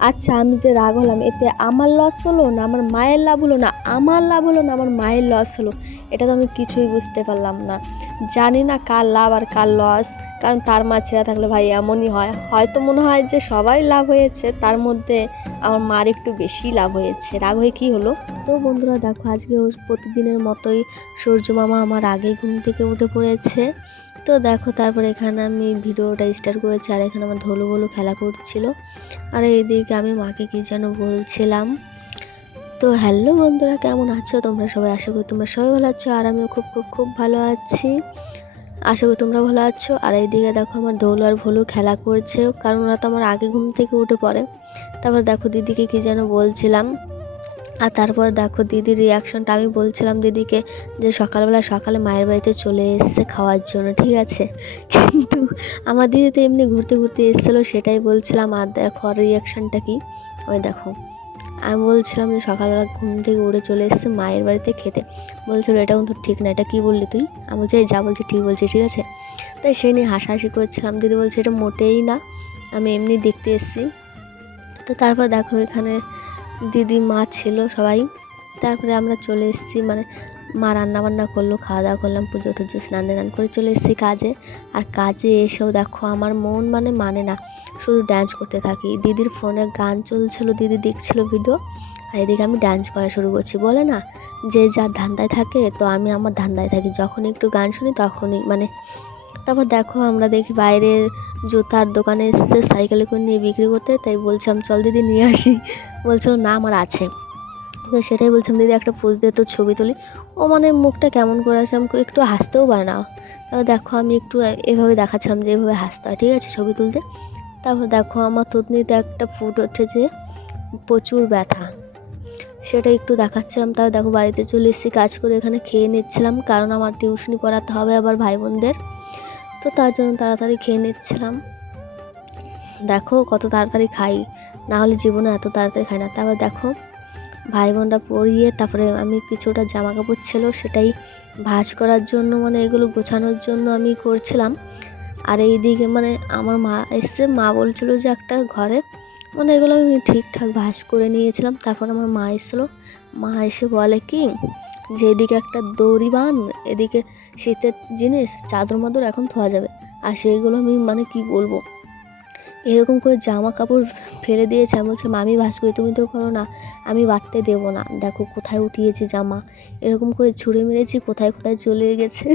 আচ্ছা আমি যে রাগ হলাম এতে আমার লস হলো না আমার মায়ের লাভ হলো, না আমার লাভ হলো না আমার মায়ের লস হলো, এটা তো আমি কিছুই বুঝতে পারলাম না। জানি না কার লাভ আর কার লস, কারণ তার মা ছেঁড়া থাকলে ভাই এমনই হয়, হয়তো মনে হয় যে সবাই লাভ হয়েছে, তার মধ্যে আমার মার একটু বেশি লাভ হয়েছে। রাগ হয়ে কী হলো? তো বন্ধুরা দেখো আজকে প্রতিদিনের মতোই সূর্য মামা আমার আগেই ঘুম থেকে উঠে পড়েছে। তো দেখো তারপরে এখানে আমি ভিডিওটা স্টার্ট করেছি, আর এখানে আমার ধলু বলু খেলা করছিল, আর এইদিকে আমি মাকে কি যেন বলছিলাম। তো হ্যালো বন্ধুরা, কেমন আছো তোমরা সবাই? আশা করি তোমরা সবাই ভালো আছো, আর আমিও খুব খুব খুব ভালো আছি। আশা করি তোমরা ভালো আছো। আর এইদিকে দেখো আমার ধলু আর ভলু খেলা করছে, কারণ ওরা তো আমার আগে ঘুম থেকে উঠে পড়ে। তারপর দেখো দিদিকে কি যেন বলছিলাম, আর তারপর দেখো দিদির রিয়াকশনটা। আমি বলছিলাম দিদিকে যে সকালে মায়ের বাড়িতে চলে এসছে খাওয়ার জন্য, ঠিক আছে, কিন্তু আমার দিদি তো এমনি ঘুরতে ঘুরতে এসেছিলো, সেটাই বলছিলাম। আর দেখো আর রিয়াকশনটা কি, ওই দেখো আমি বলছিলাম যে সকালবেলা ঘুম থেকে উঠে চলে এসছে মায়ের বাড়িতে খেতে, বলছিল এটা কিন্তু ঠিক না, এটা কী বললি তুই? আমি বলছি যা বলছি ঠিক বলছি, ঠিক আছে। তাই সেই নিয়ে হাসাহাসি করছিলাম। দিদি বলছে এটা মোটেই না, আমি এমনি দেখতে এসেছি। তো তারপর দেখো এখানে দিদি মা ছিল সবাই, তারপরে আমরা চলে এসেছি, মানে মা রান্নাবান্না করলো, খাওয়া দাওয়া করলাম, পুজো টুজো স্নান টান করে চলে এসেছি কাজে। আর কাজে এসেও দেখো আমার মন মানে না, শুধু ডান্স করতে থাকি। দিদির ফোনে গান চলছিল, দিদি দেখছিল ভিডিও, আর এদিকে আমি ডান্স করা শুরু করছি। বলে না যে যার ধান্দায় থাকে, তো আমি আমার ধান্দায় থাকি, যখন একটু গান শুনি তখনই মানে। তারপর দেখো আমরা দেখি বাইরে জুতার দোকানে এসছে সাইকেলে করে নিয়ে বিক্রি করতে, তাই বলছিলাম চল দিদি নিয়ে আসি, বলছিল না আমার আছে। তো সেটাই বলছিলাম দিদি একটা পোজ দিয়ে তো ছবি তুলি। ও মানে মুখটা কেমন করে আছে, আমাকে একটু হাসতেও পারে না। তারপর দেখো আমি একটু এভাবে দেখাচ্ছিলাম যে এভাবে হাসতে হয়, ঠিক আছে, ছবি তুলতে। তারপর দেখো আমার থুতনিতে একটা ফুট উঠেছে, প্রচুর ব্যথা, সেটা একটু দেখাচ্ছিলাম। তাও দেখো বাড়িতে চলে এসেছি, কাজ করে এখানে খেয়ে নিচ্ছিলাম, কারণ আমার টিউশনি পড়াতে হবে আবার ভাই বোনদের, তো তার জন্য তাড়াতাড়ি খেয়ে নিচ্ছিলাম। দেখো কত তাড়াতাড়ি খাই, না হলে জীবনে এত তাড়াতাড়ি খাই না। তারপর দেখো ভাই বোনরা পরিয়ে তারপরে আমি কিছুটা জামা কাপড় ছিল সেটাই ভাঁজ করার জন্য, মানে এগুলো গোছানোর জন্য আমি করছিলাম। আর এইদিকে মানে আমার মা এসে মা বলছিল যে একটা ঘরে, মানে এগুলো আমি ঠিকঠাক ভাঁজ করে নিয়েছিলাম। তারপর আমার মা এসেছিলো, মা এসে বলে কি যে এদিকে একটা দড়ি বান, এদিকে শীতের জিনিস চাদর মাদর এখন ধোয়া যাবে। আর সেইগুলো আমি মানে কি বলবো, এরকম করে জামা কাপড় ফেলে দিয়েছে। আমি বলছি মা আমি ভাঁজ করি, তুমি তো করো না, আমি বাঁধতে দেবো না, দেখো কোথায় উঠিয়েছি জামা, এরকম করে ছুঁড়ে মেরেছি, কোথায় কোথায় চলে গেছে।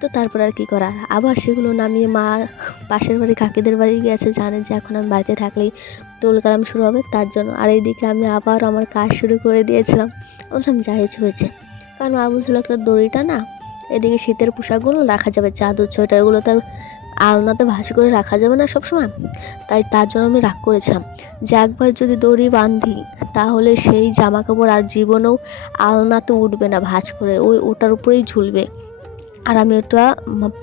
তো তারপর আর কী করার, আবার সেগুলো নামিয়ে মা পাশের বাড়ি কাকিদের বাড়ি গেছে, জানে যে এখন আমি বাড়িতে থাকলেই দোল কালাম শুরু হবে, তার জন্য। আর এইদিকে আমি আবার আমার কাজ শুরু করে দিয়েছিলাম। বলছিলাম যা হয়েছে, কারণ মা বলছিল একটা দড়িটা না, এদিকে শীতের পোশাকগুলো রাখা যাবে, চাদর সোয়েটারগুলো তার আলনাতে ভাঁজ করে রাখা যাবে না সবসময়, তাই তার জন্য আমি রাগ করেছিলাম যে একবার যদি দড়ি বাঁধি তাহলে সেই জামা কাপড় আর জীবনেও আলনাতে উঠবে না ভাঁজ করে, ওটার উপরেই ঝুলবে, আর আমি ওটা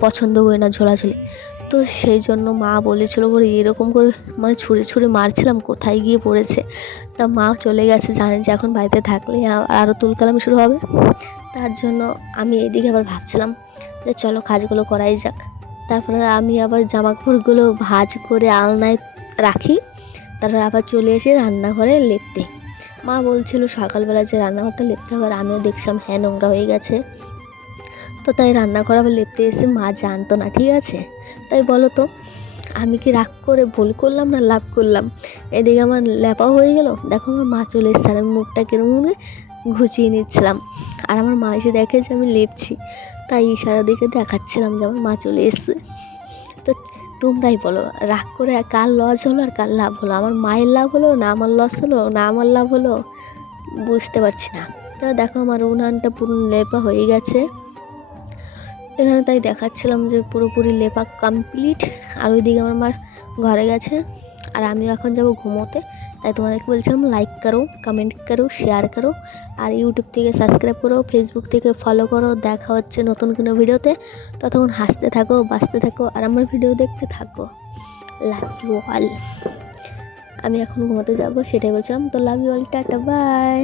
পছন্দ করি না ঝোলাঝুলি। তো সেই জন্য মা বলেছিল বলে এরকম করে মানে ছুঁড়ে ছুঁড়ে মারছিলাম, কোথায় গিয়ে পড়েছে। তা মা চলে গেছে, জানে যে এখন বাড়িতে থাকলে আরও তুলকালাম শুরু হবে, তার জন্য আমি এদিকে আবার ভাবছিলাম যে চলো কাজগুলো করাই যাক। তারপরে আমি আবার জামা কাপড়গুলো ভাঁজ করে আলনায় রাখি, তারপরে আবার চলে এসে রান্নাঘরে লেপতে। মা বলছিল সকালবেলা যে রান্নাঘরটা লেপতে হবে, আর আমিও দেখছিলাম হ্যাঁ নোংরা হয়ে গেছে, তো তাই রান্নাঘর আবার লেপতে এসে মা জানতো না, ঠিক আছে। তাই বলো তো আমি কি রাগ করে ভুল করলাম না লাভ করলাম? এদিকে আমার লেপাও হয়ে গেল, দেখো আমার মা চলে এসছে, আর আমি মুখটা কিরকম ঘুচিয়ে নিচ্ছিলাম, আর আমার মা এসে দেখে যে আমি লেপছি, তাই ইশারা দিকে দেখাচ্ছিলাম যে আমার মা চলে এসছে। তো তোমরাই বলো রাগ করে কার লস হলো আর কার লাভ হলো? আমার মায়ের লাভ হলো না আমার লস হলো না আমার লাভ হলো, বুঝতে পারছি না। তো দেখো আমার উনানটা পুরো লেপা হয়ে গেছে এখানে, তাই দেখাচ্ছিলাম যে পুরোপুরি লেপা কমপ্লিট। আর ওইদিকে আমার মা ঘরে গেছে, আর আমিও এখন যাব ঘুমোতে। তাই তোমাদেরকে বলছিলাম লাইক করো, কমেন্ট করো, শেয়ার করো, আর ইউটিউব থেকে সাবস্ক্রাইব করো, ফেসবুক থেকে ফলো করো। দেখা হচ্ছে নতুন কোনো ভিডিওতে, ততক্ষণ হাসতে থাকো, বাঁচতে থাকো, আর আমার ভিডিও দেখতে থাকো। Love you all. আমি এখন ঘুমোতে যাব সেটাই বলছিলাম, তো love you all, tata by.